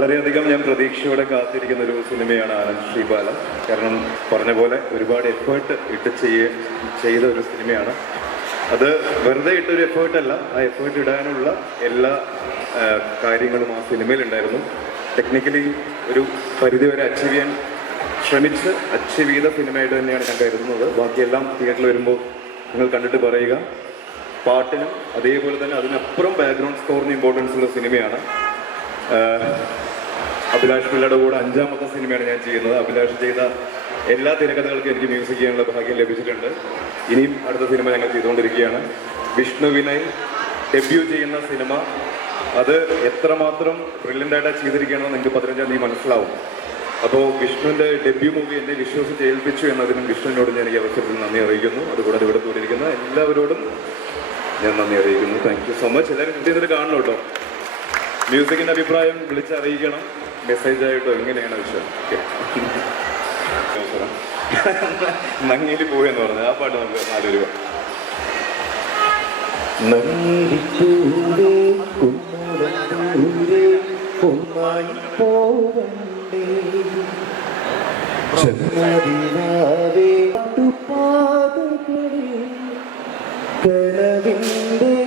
വളരെയധികം ഞാൻ പ്രതീക്ഷയോടെ കാത്തിരിക്കുന്ന ഒരു സിനിമയാണ് ആനന്ദ് ശ്രീബാല. കാരണം പറഞ്ഞ പോലെ ഒരുപാട് എഫേർട്ട് ഇട്ട് ചെയ്ത ഒരു സിനിമയാണ്. അത് വെറുതെ ഇട്ടൊരു എഫേർട്ടല്ല, ആ എഫേർട്ട് ഇടാനുള്ള എല്ലാ കാര്യങ്ങളും ആ സിനിമയിലുണ്ടായിരുന്നു. ടെക്നിക്കലി ഒരു പരിധിവരെ അച്ചീവ് ചെയ്യാൻ ശ്രമിച്ച് അച്ചീവ് ചെയ്ത സിനിമയായിട്ട് തന്നെയാണ് ഞാൻ കരുതുന്നത്. ബാക്കിയെല്ലാം തിയേറ്ററിൽ വരുമ്പോൾ നിങ്ങൾ കണ്ടിട്ട് പറയുക. പാട്ടിനും അതേപോലെ തന്നെ അതിനപ്പുറം ബാക്ക്ഗ്രൗണ്ട് സ്കോറിന് ഇമ്പോർട്ടൻസ് ഉള്ള സിനിമയാണ്. അഭിലാഷ് പിള്ളയുടെ കൂടെ 5ാമത്തെ സിനിമയാണ് ഞാൻ ചെയ്യുന്നത്. അഭിലാഷ് ചെയ്ത എല്ലാ തിരക്കഥകൾക്കും എനിക്ക് മ്യൂസിക് ചെയ്യാനുള്ള ഭാഗ്യം ലഭിച്ചിട്ടുണ്ട്. ഇനിയും അടുത്ത സിനിമ ഞങ്ങൾ ചെയ്തുകൊണ്ടിരിക്കുകയാണ്. വിഷ്ണു വിനയ് ഡെബ്യൂ ചെയ്യുന്ന സിനിമ, അത് എത്രമാത്രം ബ്രില്യൻ്റായിട്ടാണ് ചെയ്തിരിക്കുകയാണെന്ന് നിങ്ങൾക്ക് 15-ാം തീയതി മനസ്സിലാവും. അപ്പോൾ വിഷ്ണുവിൻ്റെ ഡെബ്യൂ മൂവി എന്നെ വിശ്വസിച്ച് ഏൽപ്പിച്ചു എന്നതിനും വിഷ്ണുവിനോട് ഞാൻ ഈ അവസരത്തിൽ നന്ദി അറിയിക്കുന്നു. അതുകൂടാതെ ഇവിടെ കൂടിയിരിക്കുന്ന എല്ലാവരോടും ഞാൻ നന്ദി അറിയിക്കുന്നു. Thank you so much. എല്ലാവരും കുട്ടിയത് കാണണം കേട്ടോ. മ്യൂസിക്കിൻ്റെ അഭിപ്രായം വിളിച്ചറിയിക്കണം, മെസ്സേജായിട്ടോ. എങ്ങനെയാണ് വിഷയം? നങ്ങിയിൽ പോയെന്ന് പറഞ്ഞത് ആ പാട്ട് നമുക്ക് 4 രൂപ. കനവിന്റെ